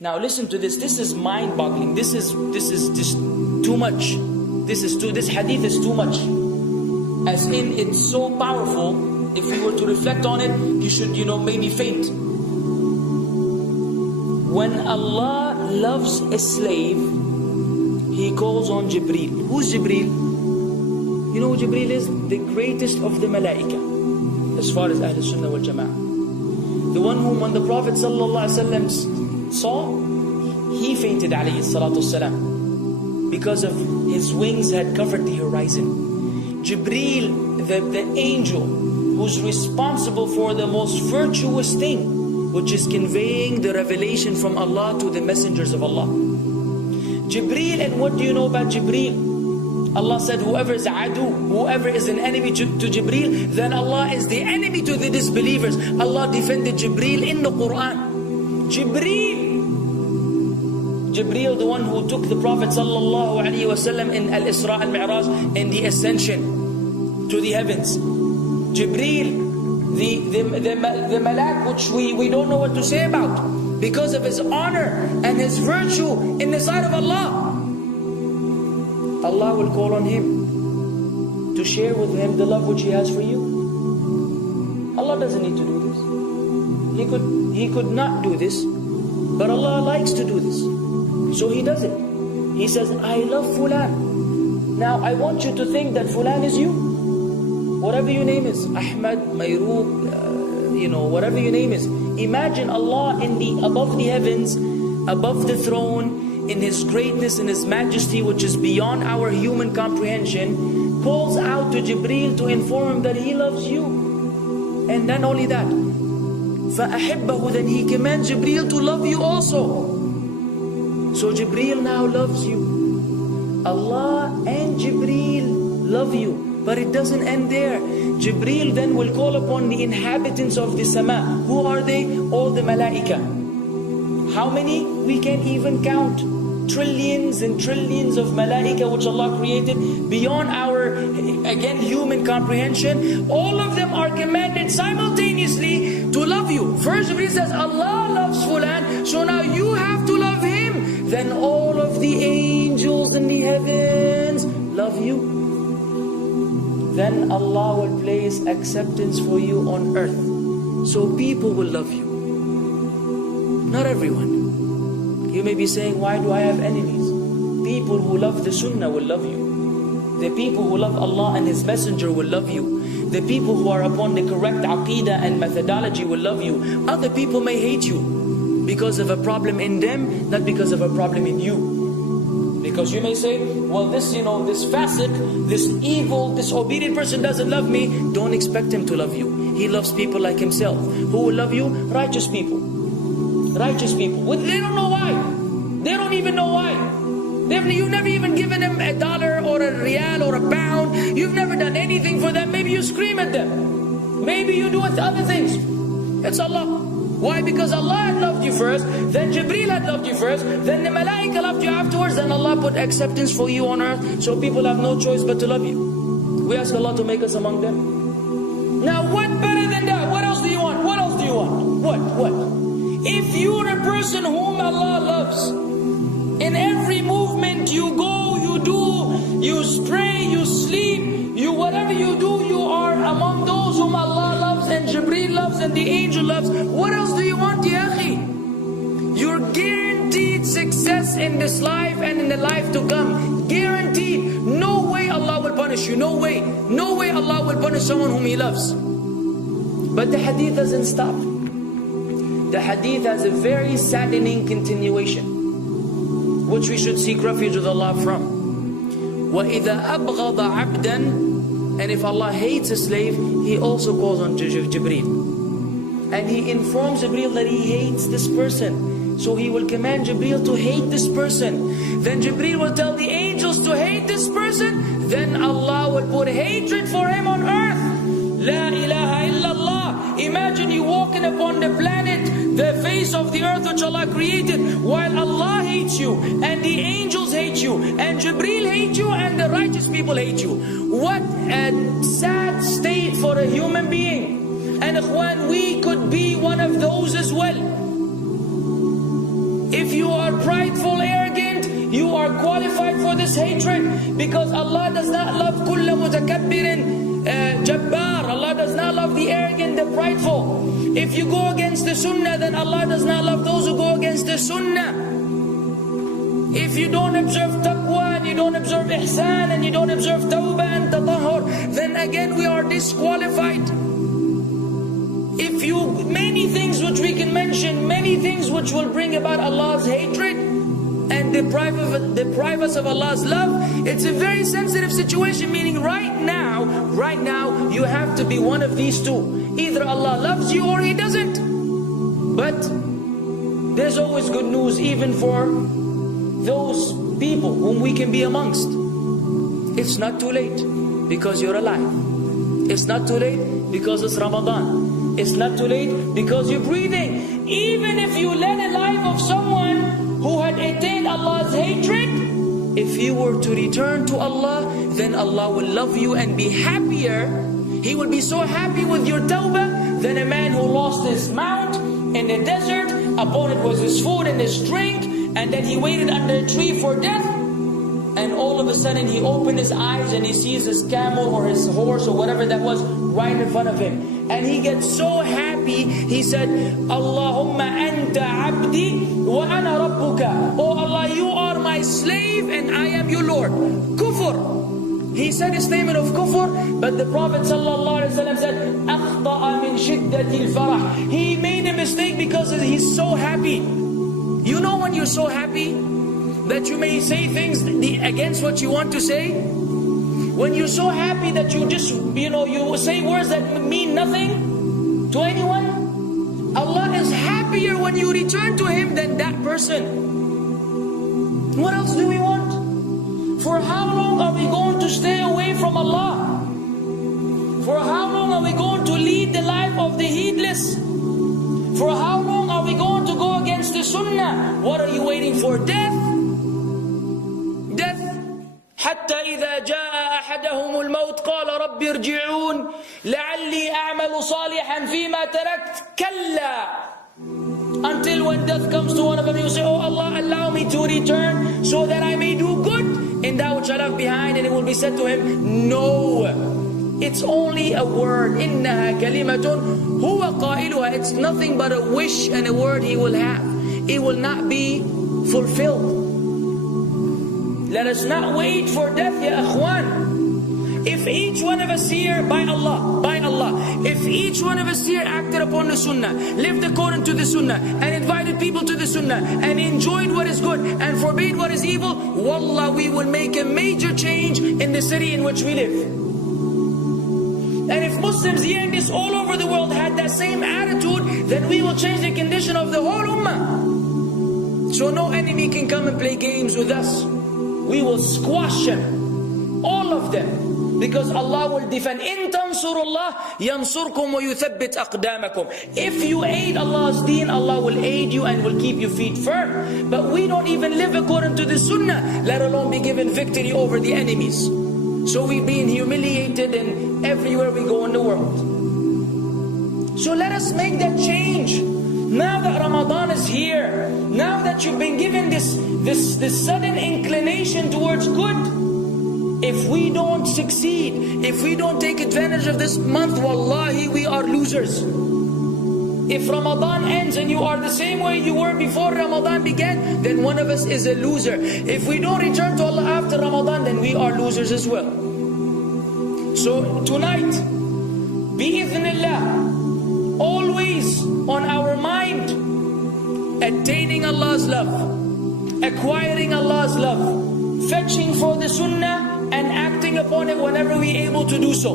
Now listen to this. This is mind-boggling. This is just too much. This hadith is too much. As in, it's so powerful. If you were to reflect on it, you should, maybe faint. When Allah loves a slave, He calls on Jibreel. Who's Jibreel? You know who Jibreel is? The greatest of the malaika, as far as Ahl Sunnah wal Jama'ah. The one whom when the Prophet ﷺ saw, he fainted alayhi salatu wasalam, because of his wings had covered the horizon. Jibreel, the angel who's responsible for the most virtuous thing, which is conveying the revelation from Allah to the messengers of Allah. Jibreel, and what do you know about Jibreel? Allah said, whoever is adu, whoever is an enemy to Jibreel, then Allah is the enemy to the disbelievers. Allah defended Jibreel in the Quran. Jibreel, the one who took the Prophet ﷺ in Al-Isra al-Mi'raj, in the ascension to the heavens. Jibreel, the malak, which we don't know what to say about, because of his honor and his virtue in the sight of Allah. Allah will call on him to share with him the love which He has for you. Allah doesn't need to do this. He could not do this, but Allah likes to do this, so He does it. He says, I love Fulan. Now I want you to think that Fulan is you. Whatever your name is, Ahmad, Mayroub, whatever your name is. Imagine Allah above the heavens, above the throne, in His greatness and His majesty, which is beyond our human comprehension, calls out to Jibreel to inform him that He loves you. And then only that, فَأَحِبَّهُ, then He commands Jibreel to love you also. So Jibreel now loves you. Allah and Jibreel love you. But it doesn't end there. Jibreel then will call upon the inhabitants of the sama. Who are they? All the malaika. How many? We can't even count. Trillions and trillions of malaika which Allah created beyond our, again, human comprehension. All of them are commanded simultaneously to love you. First Jibreel says, Allah loves Fulan, so now you have to love him. Then all of the angels in the heavens love you. Then Allah will place acceptance for you on earth. So people will love you. Not everyone. You may be saying, why do I have enemies? People who love the Sunnah will love you. The people who love Allah and His Messenger will love you. The people who are upon the correct aqeedah and methodology will love you. Other people may hate you because of a problem in them, not because of a problem in you. Because you may say, well, this fasiq, this evil, disobedient person doesn't love me. Don't expect him to love you. He loves people like himself. Who will love you? Righteous people. Righteous people. They don't know why. They don't even know why. You've never even given them $1 or a rial or a pound. You've never done anything for them. Maybe you scream at them. Maybe you do other things. It's Allah. Why? Because Allah had loved you first, then Jibreel had loved you first, then the malaika loved you afterwards, then Allah put acceptance for you on earth, so people have no choice but to love you. We ask Allah to make us among them. Now what better than that? What else do you want? What else do you want? What? If you're a person whom Allah loves, in every movement you go, you do, you pray, you sleep, whatever you do, you are among those whom Allah loves and Jibreel loves and the angel loves. What else do you want, ya akhi? You're guaranteed success in this life and in the life to come. Guaranteed. No way Allah will punish you. No way. No way Allah will punish someone whom He loves. But the hadith doesn't stop. The hadith has a very saddening continuation, which we should seek refuge with Allah from. وَإِذَا أَبْغَضَ عَبْدًا, and if Allah hates a slave, He also calls on Jibreel. And He informs Jibreel that He hates this person. So He will command Jibreel to hate this person. Then Jibreel will tell the angels to hate this person. Then Allah will put hatred for him on earth. La ilaha illallah. Imagine you walking upon the planet, the face of the earth which Allah created, while Allah hates you, and the angels hate you, and Jibreel hate you, and the righteous people hate you. What a sad state for a human being. And ikhwan, we could be one of those as well. If you are prideful, arrogant, you are qualified for this hatred, because Allah does not love kulla mutakabbirin jabbar. Allah does not love the arrogant, the prideful. If you go against the sunnah, then Allah does not love those who go against the sunnah. If you don't observe taqwa, and you don't observe ihsan, and you don't observe tawbah and tatahur, then again we are disqualified. If you, many things which we can mention, many things which will bring about Allah's hatred and deprive us of Allah's love. It's a very sensitive situation, meaning right now, you have to be one of these two. Either Allah loves you or He doesn't. But there's always good news even for those people whom we can be amongst. It's not too late because you're alive. It's not too late because it's Ramadan. It's not too late because you're breathing. Even if you led a life of someone who had attained Allah's hatred, if you were to return to Allah, then Allah will love you and be happier. He will be so happy with your tawbah than a man who lost his mount in the desert. Upon it was his food and his drink, and then he waited under a tree for death. And all of a sudden he opened his eyes and he sees his camel or his horse or whatever that was right in front of him. And he gets so happy, he said, Allahumma anta abdi wa ana rabbuka. Oh Allah, you are my slave and I am your Lord. Kufr. He said a statement of kufr, but the Prophet ﷺ said, أَخْطَأَ مِنْ شِدَّةِ الْفَرَحِ. He made a mistake because he's so happy. You know when you're so happy that you may say things against what you want to say? When you're so happy that you just, you say words that mean nothing to anyone, Allah is happier when you return to Him than that person. What else do we want? For how long are we going to stay away from Allah? For how long are we going to lead the life of the heedless? For how long are we going to go against the sunnah? What are you waiting for? Death? Death. حتى إذا جاء أحدهم الموت قال رب ارجعون لعلي أعمل صالحا فيما تركت كلا. Until when death comes to one of them, you say, oh Allah, allow me to return so that I may do good in that which I left behind. And it will be said to him, no, it's only a word. إنها كلمة هو قائلها. It's nothing but a wish and a word he will have. It will not be fulfilled. Let us not wait for death, ya akhwan. If each one of us here, by Allah, if each one of us here acted upon the sunnah, lived according to the sunnah, and invited people to the sunnah, and enjoyed what is good, and forbade what is evil, wallah, we will make a major change in the city in which we live. And if Muslims hearing this all over the world had that same attitude, then we will change the condition of the whole ummah. So no enemy can come and play games with us. We will squash them, all of them. Because Allah will defend. إِن تَنْصُرُ اللَّهِ يَنْصُرْكُمْ وَيُثَبِّتْ أَقْدَامَكُمْ. If you aid Allah's deen, Allah will aid you and will keep your feet firm. But we don't even live according to the sunnah, let alone be given victory over the enemies. So we're being humiliated in everywhere we go in the world. So let us make that change. Now that Ramadan is here, now that you've been given this sudden inclination towards good, if we don't succeed, if we don't take advantage of this month, wallahi, we are losers. If Ramadan ends and you are the same way you were before Ramadan began, then one of us is a loser. If we don't return to Allah after Ramadan, then we are losers as well. So tonight, bi'idhnillah, always on our mind, attaining Allah's love, acquiring Allah's love, fetching for the sunnah, and acting upon it whenever we're able to do so.